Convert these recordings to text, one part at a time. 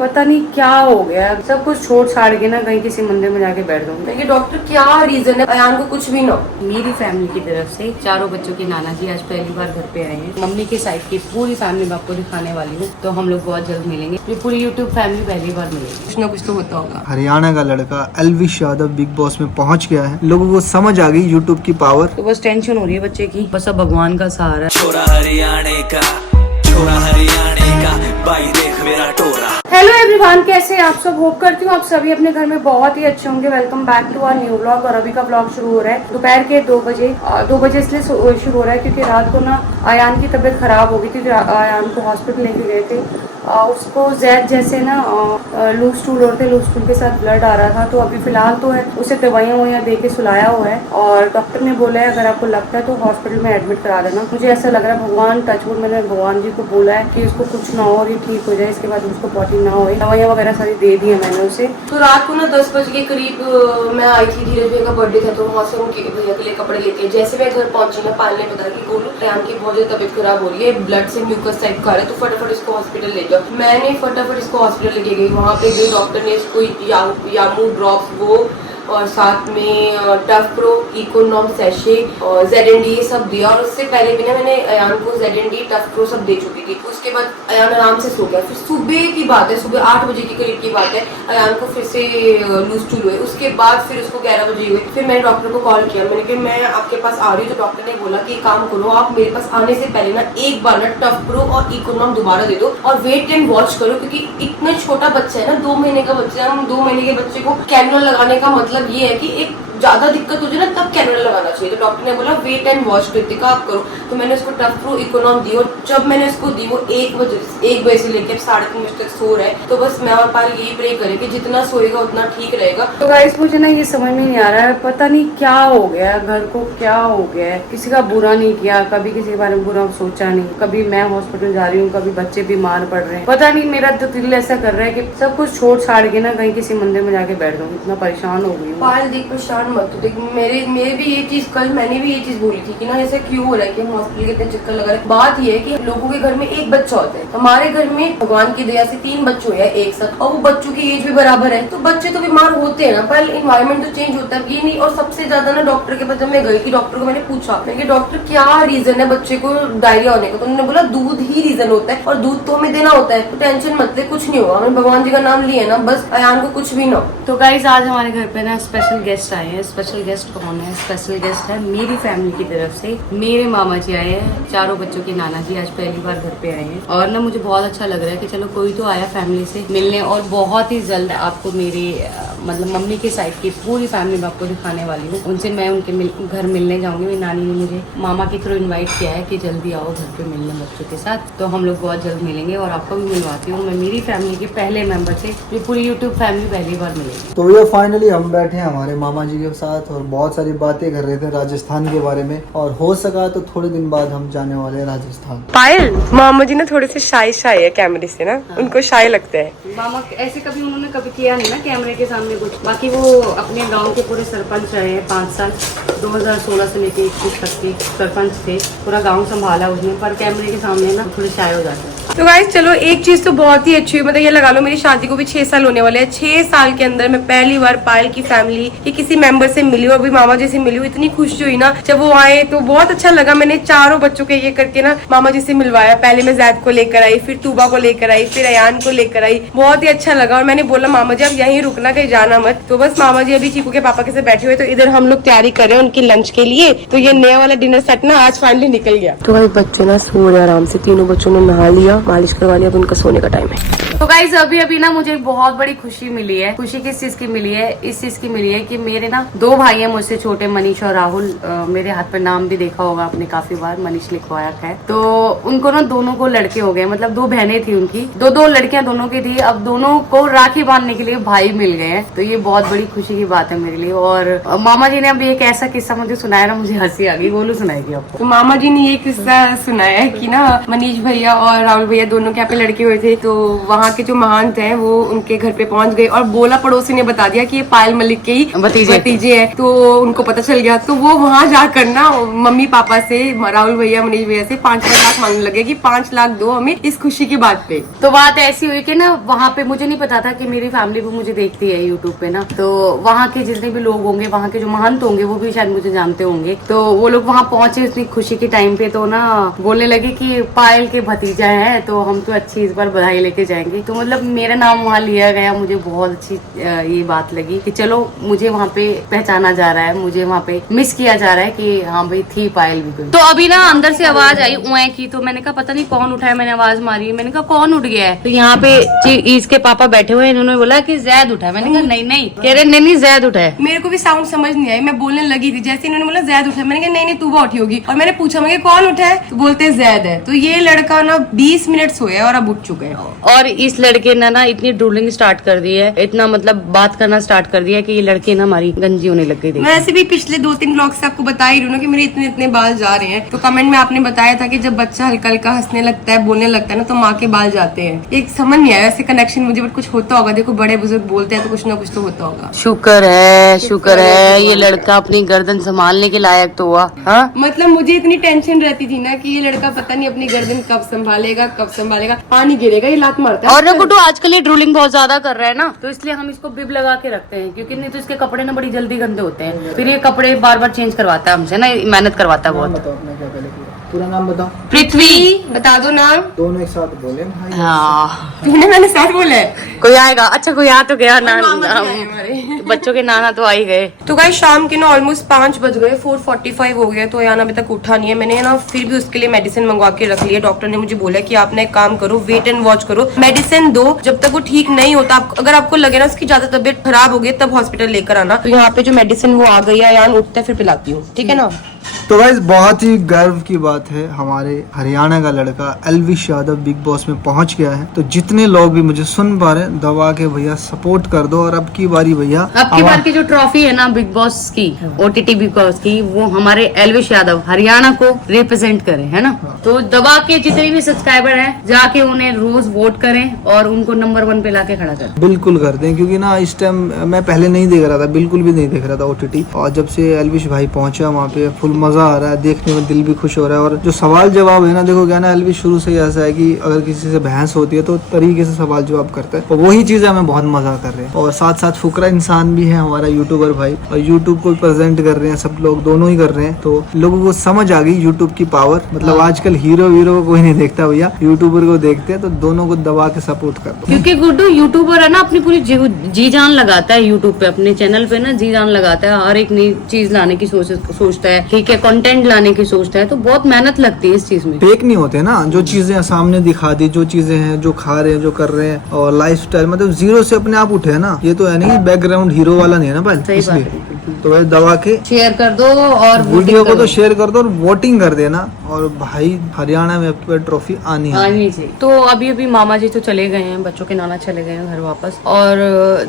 पता नहीं क्या हो गया, सब कुछ छोड़ छाड़ के ना कहीं किसी मंदिर में जाके बैठ जाऊंगी। देखिए डॉक्टर क्या रीजन है अयान को कुछ भी ना। मेरी फैमिली की तरफ से चारों बच्चों के नाना जी आज पहली बार घर पे आए हैं। मम्मी के साइड की पूरी फैमिली मैं आपको दिखाने वाली हूँ, तो हम लोग बहुत जल्द मिलेंगे। ये पूरी यूट्यूब फैमिली पहली बार मिलेगी। कुछ ना कुछ तो होता होगा। हरियाणा का लड़का एल्विश यादव बिग बॉस में पहुंच गया है। लोगों को समझ आ गई यूट्यूब की पावर। तो बस टेंशन हो रही है बच्चे की, बस अब भगवान का सहारा है। छोरा हरियाणा का, छोरा हरियाणा का, भाई देख मेरा टोरा। हेलो एवरीवन, कैसे हैं आप सब। होप करती हूँ आप सभी अपने घर में बहुत ही अच्छे होंगे। Welcome back to our new vlog. और अभी का व्लॉग शुरू हो रहा है दोपहर के 2 बजे इसलिए शुरू हो रहा है क्योंकि रात को ना अयान की तबीयत खराब हो गई थी। अयान को हॉस्पिटल लेके गए थे। उसको जैद जैसे ना लूज स्टूल और थे, लूज स्टूल के साथ ब्लड आ रहा था। तो अभी फिलहाल तो है उसे दवाइयाँ दे के सुलाया हुआ है और डॉक्टर ने बोला है अगर आपको लगता है तो हॉस्पिटल में एडमिट करा देना। मुझे ऐसा लग रहा है भगवान टचवुड, मैंने भगवान जी को बोला है कि उसको कुछ ना हो और ये ठीक हो जाए, इसके बाद उसको पॉटी ना हो। दवाइयाँ वगैरह सारी दे दी है मैंने उसे। तो रात को ना 10 बजे के करीब मैं आई थी, धीरज भैया का बर्थडे था, तो वहाँ से उनके भैया के लिए कपड़े लेके जैसे मैं घर पहुंची ना, पाल ने बताया कि गोलू अयान की बहुत ज्यादा तबीयत खराब हो रही है, ब्लड से म्यूकस टाइप का है, तो फटाफट इसको हॉस्पिटल ले जाओ। मैंने फटाफट इसको हॉस्पिटल लेके गई। वहाँ पे गई, डॉक्टर ने इसको यामू ड्रॉप्स वो और साथ में टफ प्रो, इकोनॉम सैशे और ZND ये सब दिया। और उससे पहले भी ना मैंने अयान को ZND टफ प्रो सब दे चुकी थी। उसके बाद अयान आराम से सो गया। फिर सुबह की बात है, सुबह 8 बजे के करीब की बात है, अयान को फिर से लूज स्टूल हुए। उसके बाद फिर उसको 11 बजे हुए। फिर मैंने डॉक्टर को कॉल किया, मैंने कहा मैं आपके पास आ रही हूँ। तो डॉक्टर ने बोला कि काम करो, आप मेरे पास आने से पहले ना एक बार ना टफ प्रो और इकोनॉम दोबारा दे दो और वेट एंड वॉच करो, क्योंकि इतना छोटा बच्चा है ना, 2 महीने का बच्चा है। हम 2 महीने के बच्चे को कैनुला लगाने का मतलब ये है कि एक ज्यादा दिक्कत हो जाए ना तब कैनुला लगाना चाहिए। तो डॉक्टर ने बोला वेट एंड वॉच कृतिका आप करो। तो मैंने उसको टफ प्रो इकोनॉम दी और जब मैंने उसको दी वो 1 बजे से लेकर 3:30 बजे तक सो रहा है। तो बस मैं और पाल यही प्रे करें कि जितना सोएगा उतना ठीक रहेगा। तो गाइस मुझे ना ये समझ में नहीं आ रहा है, पता नहीं क्या हो गया घर को, क्या हो गया है। किसी का बुरा नहीं किया, कभी किसी के बारे में बुरा सोचा नहीं, कभी मैं हॉस्पिटल जा रही हूँ, कभी बच्चे बीमार पड़ रहे हैं। पता नहीं मेरा तो दिल ऐसा कर रहा है कि सब कुछ छोड़ छाड़ के ना कहीं किसी मंदिर में जाके बैठ जाऊँ। इतना परेशान हो गई हूँ। पाल देख परेशान मत हो। देख मेरे भी ये चीज, कल मैंने भी ये चीज बोली थी कि ना ऐसा क्यों हो रहा है कि हम हॉस्पिटल के इतने चक्कर लगा रहे हैं। बात ये है कि लोगों के घर में एक बच्चा होता है, हमारे घर में भगवान की दया से 3 बच्चे हैं एक साथ, और वो बच्चों की एज भी बराबर है। तो बच्चे तो बीमार होते हैं ना, पर इन्वायरमेंट तो चेंज होता है ये नहीं। और सबसे ज्यादा ना डॉक्टर के पास जब मैं गई थी, डॉक्टर को मैंने पूछा मैंने डॉक्टर क्या रीजन है बच्चे को डायरिया होने का। तो उन्होंने बोला दूध ही रीजन होता है और दूध तो हमें देना होता है, तो टेंशन मत ले, कुछ नहीं होगा। हमने भगवान जी का नाम लिया ना, बस अयान को कुछ भी ना। तो गाइस आज हमारे घर पे ना स्पेशल गेस्ट आए हैं। स्पेशल गेस्ट कौन है? स्पेशल गेस्ट है मेरी फैमिली की तरफ से मेरे मामा जी आए हैं। चारों बच्चों के नाना जी आज पहली बार घर पे आए हैं और ना मुझे बहुत अच्छा लग रहा है कि चलो कोई तो आया फैमिली से मिलने। और बहुत ही जल्द आपको मेरी मतलब मम्मी के साइड की पूरी फैमिली मैं आपको दिखाने वाली हूँ। उनसे मैं उनके घर मिलने जाऊंगी। मेरी नानी ने मुझे मामा के थ्रू इन्वाइट किया है कि जल्दी आओ घर पे मिलने बच्चों के साथ। तो हम लोग बहुत जल्द मिलेंगे और आपको भी मिलवाती हूँ मैं मेरी फैमिली के पहले मेंबर से। ये पूरी यूट्यूब फैमिली पहली बार मिलेगी। तो ये फाइनली हम बैठे हैं हमारे मामा जी के साथ और बहुत सारी बातें कर रहे थे राजस्थान के बारे में। और हो सका तो थोड़े दिन बाद हम जाने वाले हैं राजस्थान। पायल मामा जी ना थोड़े से शाय है कैमरे से ना। हाँ। उनको शाय लगता है। मामा ऐसे कभी उन्होंने कभी किया नहीं ना कैमरे के सामने कुछ। बाकी वो अपने गांव के पूरे सरपंच रहे हैं 5 साल, 2016 से लेके 21 तक के सरपंच थे। पूरा गांव संभाला उसने, पर कैमरे के सामने ना थोड़े शाय हो जाते हैं। तो गाइस चलो एक चीज तो बहुत ही अच्छी हुई, मतलब ये लगा लो मेरी शादी को भी 6 साल होने वाले हैं। 6 साल के अंदर मैं पहली बार पायल की फैमिली के किसी मेंबर से मिली हूँ। अभी मामा जी से मिली हूँ, इतनी खुशी हुई ना जब वो आए, तो बहुत अच्छा लगा। मैंने चारों बच्चों के ये करके ना मामा जी से मिलवाया। पहले मैं जैद को लेकर आई, फिर तूबा को लेकर आई, फिर अयान को लेकर आई। बहुत ही अच्छा लगा और मैंने बोला मामा जी आप यहीं रुकना, कहीं जाना मत। तो बस मामा जी अभी चीकू के पापा के साथ बैठे हुए, तो इधर हम लोग तैयारी कर रहे हैं उनकी लंच के लिए। तो ये नया वाला डिनर सेट ना आज फाइनली निकल गया। तो भाई बच्चे ना सो रहे आराम से, तीनों बच्चों ने नहा लिया, मालिश करवा लिया, अब उनका सोने का टाइम है। तो गाइज अभी ना मुझे बहुत बड़ी खुशी मिली है। खुशी किस चीज की मिली है? इस चीज की मिली है कि मेरे ना 2 भाई हैं मुझसे छोटे, मनीष और राहुल। मेरे हाथ पर नाम भी देखा होगा आपने काफी बार, मनीष लिखवाया है। तो उनको ना दोनों को लड़के हो गए, मतलब 2 बहनें थी उनकी, 2 लड़कियां दोनों की थी। अब दोनों को राखी बांधने के लिए भाई मिल गए हैं। तो ये बहुत बड़ी खुशी की बात है मेरे लिए। और मामा जी ने अब एक ऐसा किस्सा मुझे सुनाया ना, मुझे हंसी आ गई। बोलो सुनाएगी आपको। तो मामा जी ने ये किस्सा सुनाया है कि ना मनीष भैया और राहुल भैया दोनों के यहाँ पे लड़के हुए थे, तो वहाँ के जो महंत हैं वो उनके घर पे पहुंच गए और बोला पड़ोसी ने बता दिया कि ये पायल मलिक के ही भतीजे हैं। तो उनको पता चल गया, तो वो वहाँ जाकर ना मम्मी पापा से, राहुल भैया मनीष भैया से 5 लाख मांगने लगे कि 5 लाख दो हमें इस खुशी की बात पे। तो बात ऐसी हुई कि ना वहाँ पे मुझे नहीं पता था कि मेरी फैमिली भी मुझे देखती है यूट्यूब पे ना, तो वहाँ के जितने भी लोग होंगे, वहाँ के जो महंत होंगे वो भी शायद मुझे जानते होंगे, तो वो लोग वहाँ पहुंचे इतनी खुशी के टाइम पे, तो ना बोलने लगे कि पायल के भतीजा है तो हम तो अच्छी इस बार बधाई लेके जाएंगे। तो मतलब मेरा नाम वहाँ लिया गया, मुझे बहुत अच्छी ये बात लगी कि चलो मुझे वहाँ पे पहचाना जा रहा है, मुझे वहाँ पे मिस किया जा रहा है कि हाँ भाई थी पायल भी कोई। तो अभी ना अंदर से आवाज आई उए की, तो मैंने कहा पता नहीं कौन उठाया, मैंने आवाज मारी, मैंने कहा कौन उठ गया है, तो यहाँ पे इसके पापा बैठे हुए, इन्होंने बोला कि जैद उठा है। मैंने कहा नहीं कह रहे नहीं जैद उठा है। मेरे को भी साउंड समझ नहीं आई, मैं बोलने लगी थी, जैसे इन्होंने बोला जैद उठा है, मैंने कहा नहीं तू वो उठी होगी, और मैंने पूछा मैं कौन उठा है, तो बोलते जैद है। तो ये लड़का ना 20 मिनट सोया और अब उठ चुका है। और इस लड़के ने ना इतनी ड्रूलिंग स्टार्ट कर दी है, इतना मतलब बात करना स्टार्ट कर दिया कि ये लड़की ना हमारी गंजी होने लग गई। मैं ऐसे भी पिछले 2-3 ब्लॉग से आपको बता ही रही हूँ कि मेरे इतने बाल जा रहे हैं। तो कमेंट में आपने बताया था कि जब बच्चा हल्का हल्का हंसने लगता है, बोलने लगता है ना, तो माँ के बाल जाते हैं। एक समझ नहीं आया ऐसे कनेक्शन मुझे, बट कुछ होता होगा। देखो बड़े बुजुर्ग बोलते हैं तो कुछ ना कुछ तो होता होगा। शुक्र है ये लड़का अपनी गर्दन संभालने के लायक तो हुआ। हाँ मतलब मुझे इतनी टेंशन रहती थी ना कि ये लड़का पता नहीं अपनी गर्दन कब संभालेगा, पानी गिरेगा, ये लात मारता है। और ना गुड्डू आजकल ये ड्रूलिंग बहुत ज्यादा कर रहा है ना, तो इसलिए हम इसको बिब लगा के रखते हैं, क्योंकि नहीं तो इसके कपड़े ना बड़ी जल्दी गंदे होते हैं, फिर ये कपड़े बार बार चेंज करवाता है हमसे ना, मेहनत करवाता है बहुत। बताओ अपना क्या पहले पूरा नाम बताओ। पृथ्वी बता दो नाम। दोनों एक साथ बोले भाई। हाँ मैंने साथ बोला है। कोई आएगा, अच्छा कोई आ तो गया ना, हमारे बच्चों के नाना तो आ ही गए। तो गाइस शाम के ना ऑलमोस्ट 5 बज गए, 4:45 हो गया, तो यान अभी तक उठा नहीं है। मैंने ना फिर भी उसके लिए मेडिसिन मंगवा के रख लिया। डॉक्टर ने मुझे बोला कि आप ना एक काम करो, वेट एंड वॉच करो, मेडिसिन दो, जब तक वो ठीक नहीं होता, अगर आपको लगे ना उसकी ज्यादा तबियत खराब हो गई तब हॉस्पिटल लेकर आना। तो यहाँ पे जो मेडिसिन वो आ गई है, यान उठता है फिर पिलाती हूँ, ठीक है ना। तो गाइस बहुत ही गर्व की बात है, हमारे हरियाणा का लड़का एल्विश यादव बिग बॉस में पहुंच गया है। तो जितने लोग भी मुझे सुन पा रहे हैं, दबा के भैया सपोर्ट कर दो। और अब की बारी भैया, अब की बार की जो ट्रॉफी है ना बिग बॉस की, OTT बिग बॉस की, वो हमारे एल्विश यादव हरियाणा को रिप्रेजेंट करे, है ना। तो दबा के जितने भी सब्सक्राइबर हैं जाके उन्हें रोज वोट करें और उनको नंबर 1 पे लाके खड़ा करें। बिल्कुल करते हैं, क्योंकि ना इस टाइम मैं पहले नहीं देख रहा था, बिल्कुल भी नहीं देख रहा था OTT, और जब से एल्विश भाई पहुंचा वहाँ पे फुल मजा आ रहा है, देखने में दिल भी खुश हो रहा है। और जो सवाल जवाब है ना, देखो क्या ना, एल्विश शुरू से ही ऐसा है कि अगर किसी से बहस होती है तो तरीके से सवाल जवाब करता है, और वही चीजें हमें बहुत मजा कर रहे हैं। और साथ साथ फुकरा इंसान भी है हमारा यूट्यूबर भाई, और यूट्यूब को प्रेजेंट कर रहे हैं, सब लोग दोनों ही कर रहे हैं। तो लोगों को समझ आ गई यूट्यूब की पावर, मतलब आजकल हीरो वीरो कोई नहीं देखता भैया, यूट्यूबर को देखते हैं। तो दोनों को दबा के सपोर्ट कर दो, क्योंकि गुड्डू यूट्यूबर है ना, अपनी पूरी जी जान लगाता है यूट्यूब पे, अपने चैनल पे ना जी जान लगाता है, हर एक नई चीज लाने की सोचता है, ठीक है, कंटेंट लाने की सोचता है, तो बहुत मेहनत लगती है इस चीज में। फेक नहीं होते ना, जो चीजें सामने दिखा दी, जो चीजें हैं, जो खा रहे हैं, जो कर रहे हैं, और लाइफस्टाइल मतलब जीरो से अपने आप उठे है ना। ये तो है नहीं बैकग्राउंड हीरो वाला नहीं है ना भाई, सही बात इसलिए तो वैसे दबा के शेयर कर दो और वीडियो को तो शेयर कर दो और वोटिंग कर देना। और भाई हरियाणा में अब की बार ट्रॉफी आनी है। तो अभी अभी मामा जी तो चले गए हैं, बच्चों के नाना चले गए हैं घर वापस, और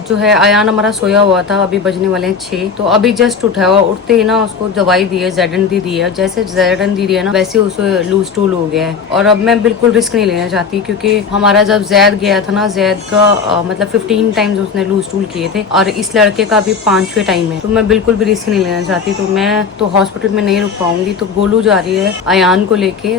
जो है आयान हमारा सोया हुआ था, अभी बजने वाले हैं 6, तो अभी जस्ट उठा हुआ, उठते ही ना उसको दवाई दी है, ज़ेडन दी है, जैसे ज़ेडन दी है ना वैसे उसे लूज टूल हो गया है। और अब मैं बिल्कुल रिस्क नहीं लेना चाहती, क्योंकि हमारा जब जैद गया था ना, जैद का मतलब 15 टाइम्स उसने लूज टूल किए थे, और इस लड़के का अभी 5वें टाइम है, तो मैं बिल्कुल भी रिस्क नहीं लेना चाहती। तो मैं तो हॉस्पिटल में नहीं रुक पाऊंगी, तो गोलू जा रही है आयान को लेके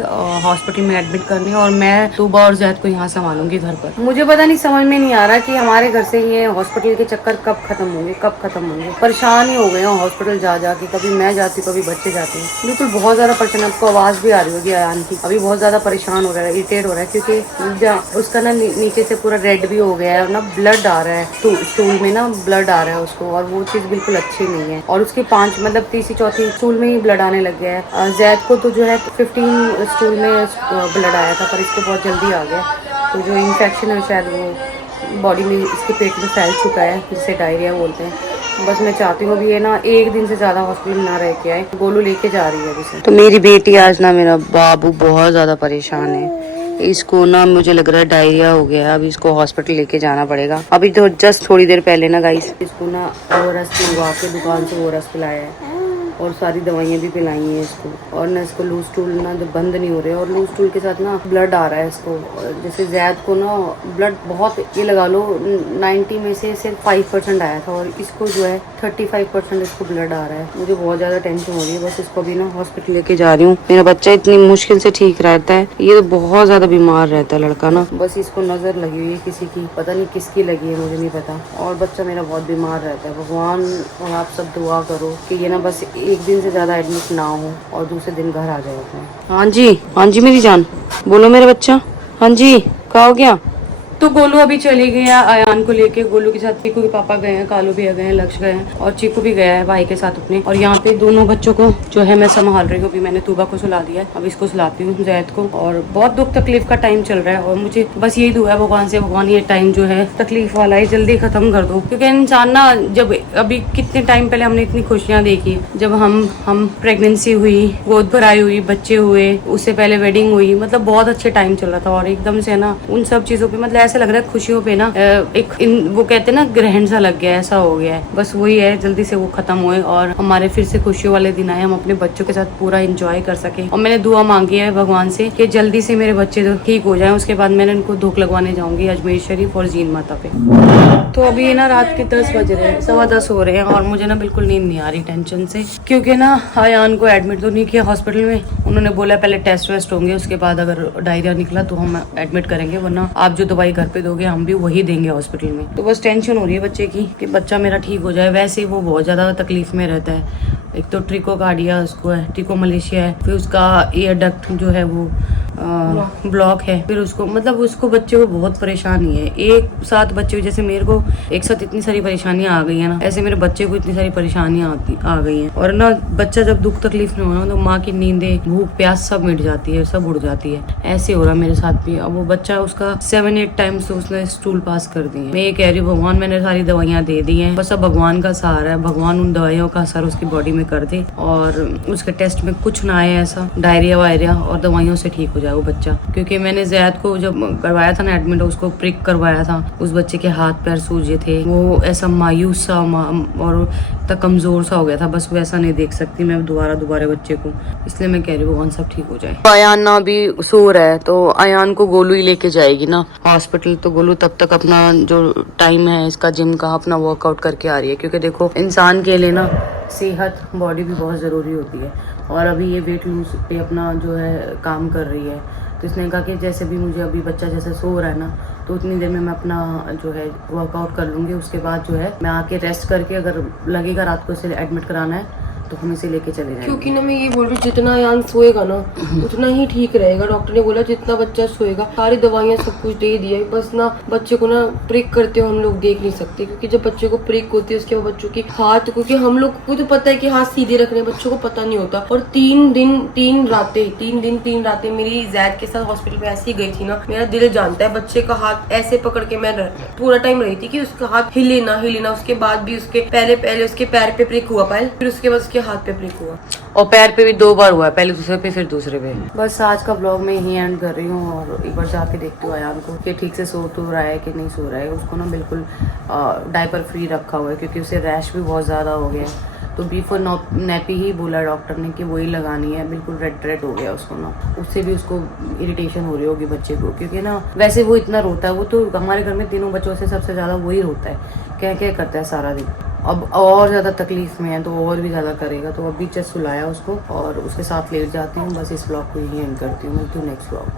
हॉस्पिटल में एडमिट करने, और मैं तूबा और जैद को यहाँ संभालूंगी घर पर। मुझे पता नहीं, समझ में नहीं आ रहा कि हमारे घर से ये हॉस्पिटल के चक्कर कब खत्म होंगे, परेशान ही हो गए हैं हॉस्पिटल जा जाके, कभी मैं जाती कभी बच्चे जाते हैं, बिल्कुल बहुत ज्यादा परेशान। आपको आवाज भी आ रही होगी आयान की, अभी बहुत ज्यादा परेशान हो रहा है, इरिटेट हो रहा है, क्योंकि उसका ना नीचे से पूरा रेड भी हो गया है, और ना ब्लड आ रहा है, स्टूल में ना ब्लड आ रहा है उसको, और वो चीज बिल्कुल अच्छी नहीं है। और उसकी 5 मतलब तीसरी चौथी स्टूल में ही ब्लड आने लग गया है। जैद को तो जो है 15 स्टूल में ब्लड आया था, पर इसको बहुत जल्दी आ गया। तो जो इन्फेक्शन है शायद वो बॉडी में, इसके पेट में फैल चुका है, जिसे डायरिया बोलते हैं। बस मैं चाहती हूँ अभी ये ना 1 दिन से ज्यादा हॉस्पिटल में ना रह के आए। गोलू लेके जा रही है अभी। तो मेरी बेटी आज ना, मेरा बाबू बहुत ज्यादा परेशान है, इसको ना मुझे लग रहा है डायरिया हो गया है, अभी इसको हॉस्पिटल लेके जाना पड़ेगा। अभी तो जस्ट थोड़ी देर पहले ना गाइस इसको ना ओरस मंगवा के दुकान से ओरस पिलाया है, और सारी दवाइयाँ भी पिलाई हैं इसको। और ना इसको लूज स्टूल ना बंद नहीं हो रहे और लूज स्टूल के साथ ना ब्लड आ रहा है इसको। जैसे जैद को ना ब्लड बहुत, ये लगा लो 90 में से सिर्फ 5% आया था और इसको जो है 35% इसको ब्लड आ रहा है। मुझे बहुत ज़्यादा टेंशन हो रही है। बस इसको भी ना हॉस्पिटल लेके जा रही हूँ। मेरा बच्चा इतनी मुश्किल से ठीक रहता है, ये तो बहुत ज़्यादा बीमार रहता है लड़का ना। बस इसको नज़र लगी हुई है किसी की, पता नहीं किसकी लगी है, मुझे नहीं पता। और बच्चा मेरा बहुत बीमार रहता है। भगवान और आप सब दुआ करो कि ये ना बस एक दिन से ज़्यादा एडमिट ना हो और दूसरे दिन घर आ जाए अपने। हाँ जी मेरी जान, बोलो मेरे बच्चा। हाँ जी, क्या हो गया? तो गोलू अभी चले गया आयान को लेके। गोलू के साथ चीकू के पापा गए हैं, कालू भैया गए हैं, लक्ष्य गए हैं और चीकू भी गया है भाई के साथ अपने। और यहाँ पे दोनों बच्चों को जो है मैं संभाल रही हूँ। अभी मैंने तूबा को सुला दिया है, अब इसको सुलाती हूँ जैद को। और बहुत दुख तकलीफ का टाइम चल रहा है और मुझे बस यही दुआ है भगवान से, भगवान ये टाइम जो है तकलीफ वाला है जल्दी खत्म कर दो। क्योंकि इंसान ना, जब अभी कितने टाइम पहले हमने इतनी खुशियाँ देखी, जब हम प्रेगनेंसी हुई, गोद भराई हुई, बच्चे हुए, उससे पहले वेडिंग हुई, मतलब बहुत अच्छे टाइम चल रहा था। और एकदम से ना उन सब चीजों पे मतलब ऐसा लग रहा है खुशियों पे ना वो कहते हैं ना ग्रहण सा लग गया, ऐसा हो गया है। बस वही है, जल्दी से वो खत्म हुए और हमारे फिर से खुशियों वाले दिन आए, हम अपने बच्चों के साथ पूरा एंजॉय कर सके। और मैंने दुआ मांगी है भगवान से कि जल्दी से मेरे बच्चे ठीक हो जाएं। उसके बाद मैंने उनको धूप लगवाने जाऊंगी अजमेर शरीफ और जीन माता पे। तो अभी ना रात के 10 बज रहे हैं, 10:15 हो रहे हैं और मुझे ना बिल्कुल नींद नहीं आ रही टेंशन से। क्योंकि ना आयान को एडमिट तो नहीं किया हॉस्पिटल में, उन्होंने बोला पहले टेस्ट वेस्ट होंगे, उसके बाद अगर डायरिया निकला तो हम एडमिट करेंगे, वरना आप जो दवाई घर पे दोगे हम भी वही देंगे हॉस्पिटल में। तो बस टेंशन हो रही है बच्चे की कि बच्चा मेरा ठीक हो जाए। वैसे ही वो बहुत ज़्यादा तकलीफ में रहता है। एक तो ट्रिकोकार्डिया उसको है, ट्रिकोमलेशिया है, फिर उसका एयर डक्ट जो है वो ब्लॉक है, फिर उसको मतलब उसको बच्चे को बहुत परेशानी है। एक साथ बच्चे, जैसे मेरे को एक साथ इतनी सारी परेशानियां आ गई है ना, ऐसे मेरे बच्चे को इतनी सारी परेशानियां आ गई हैं। और ना बच्चा जब दुख तकलीफ में होना तो माँ की नींदें, भूख प्यास सब मिट जाती है, सब उड़ जाती है। ऐसे हो रहा मेरे साथ भी। अब वो बच्चा उसका 7-8 टाइम्स उसने स्टूल पास कर दिए। मैं ये कह रही हूँ भगवान मैंने सारी दवाइयाँ दे दी हैं, बस अब भगवान का सहारा है, भगवान उन दवाइयों का असर उसकी बॉडी में कर दे और उसके टेस्ट में कुछ ना आए ऐसा डायरिया वायरिया और दवाइयों से ठीक हो जाए वो बच्चा। क्योंकि मैंने जैद को जब करवाया था ना एडमिट, उसको प्रिक करवाया था, उस बच्चे के हाथ पैर सूजे थे, वो ऐसा मायूस सा और कमजोर सा हो गया था। बस वैसा नहीं देख सकती मैं दोबारा बच्चे को, इसलिए मैं कह रही हूँ भगवान सब ठीक हो जाए। आयान ना अभी सो रहा है तो आयान को गोलू ही लेके जाएगी ना हॉस्पिटल। तो गोलू तब तक अपना जो टाइम है इसका जिम का अपना वर्कआउट करके आ रही है। क्योंकि देखो इंसान के लिए ना सेहत बॉडी भी बहुत ज़रूरी होती है। और अभी ये वेट लूज पे अपना जो है काम कर रही है। तो इसने कहा कि जैसे भी मुझे अभी बच्चा जैसे सो रहा है ना, तो उतनी देर में मैं अपना जो है वर्कआउट कर लूँगी। उसके बाद जो है मैं आके रेस्ट करके, अगर लगेगा रात को इसे एडमिट कराना है तो हम इसे लेके चले जाएंगे। क्योंकि ना मैं ये बोल रही हूँ जितना आयान सोएगा ना उतना ही ठीक रहेगा। डॉक्टर ने बोला जितना बच्चा सोएगा, सारी दवाइयाँ सब कुछ दे दिया, बस ना बच्चे को ना प्रिक करते हो हम लोग देख नहीं सकते। क्योंकि जब बच्चे को प्रिक होती है उसके बाद बच्चों की हाथ, क्योंकि हम लोग को तो पता है कि हाथ सीधे रखने, बच्चों को पता नहीं होता। और 3 दिन 3 रातें मेरी जैद के साथ हॉस्पिटल में ऐसी गई थी ना, मेरा दिल जानता है। बच्चे का हाथ ऐसे पकड़ के मैं पूरा टाइम रही थी कि उसका हाथ हिले ना। उसके बाद भी उसके पहले उसके पैर पे प्रिक हुआ पायल, फिर उसके बाद उसके हाथ पे प्रिक हुआ और पैर पे भी 2 बार हुआ है, पहले दूसरे पे फिर दूसरे पे। बस आज का ब्लॉग में यही एंड कर रही हूँ और एक बार जाके देखती हूँ आयान को कि ठीक से सो तो रहा है कि नहीं सो रहा है। उसको ना बिल्कुल डायपर फ्री रखा हुआ है क्योंकि उसे रैश भी बहुत ज़्यादा हो गया है। तो बिफोर नैपी ही बोला डॉक्टर ने कि वही लगानी है। बिल्कुल रेड हो गया उसको ना, उससे भी उसको इरिटेशन हो रही होगी बच्चे को। क्योंकि ना वैसे वो इतना रोता है, वो तो हमारे घर में तीनों बच्चों से सबसे ज़्यादा वही रोता है, क्या करता है सारा दिन। अब और ज़्यादा तकलीफ में है तो और भी ज़्यादा करेगा। तो अभी जस्ट सुलाया उसको और उसके साथ लेट जाती हूँ। बस इस व्लॉग को यही एंड करती हूँ। मिलती हूँ नेक्स्ट व्लॉग में।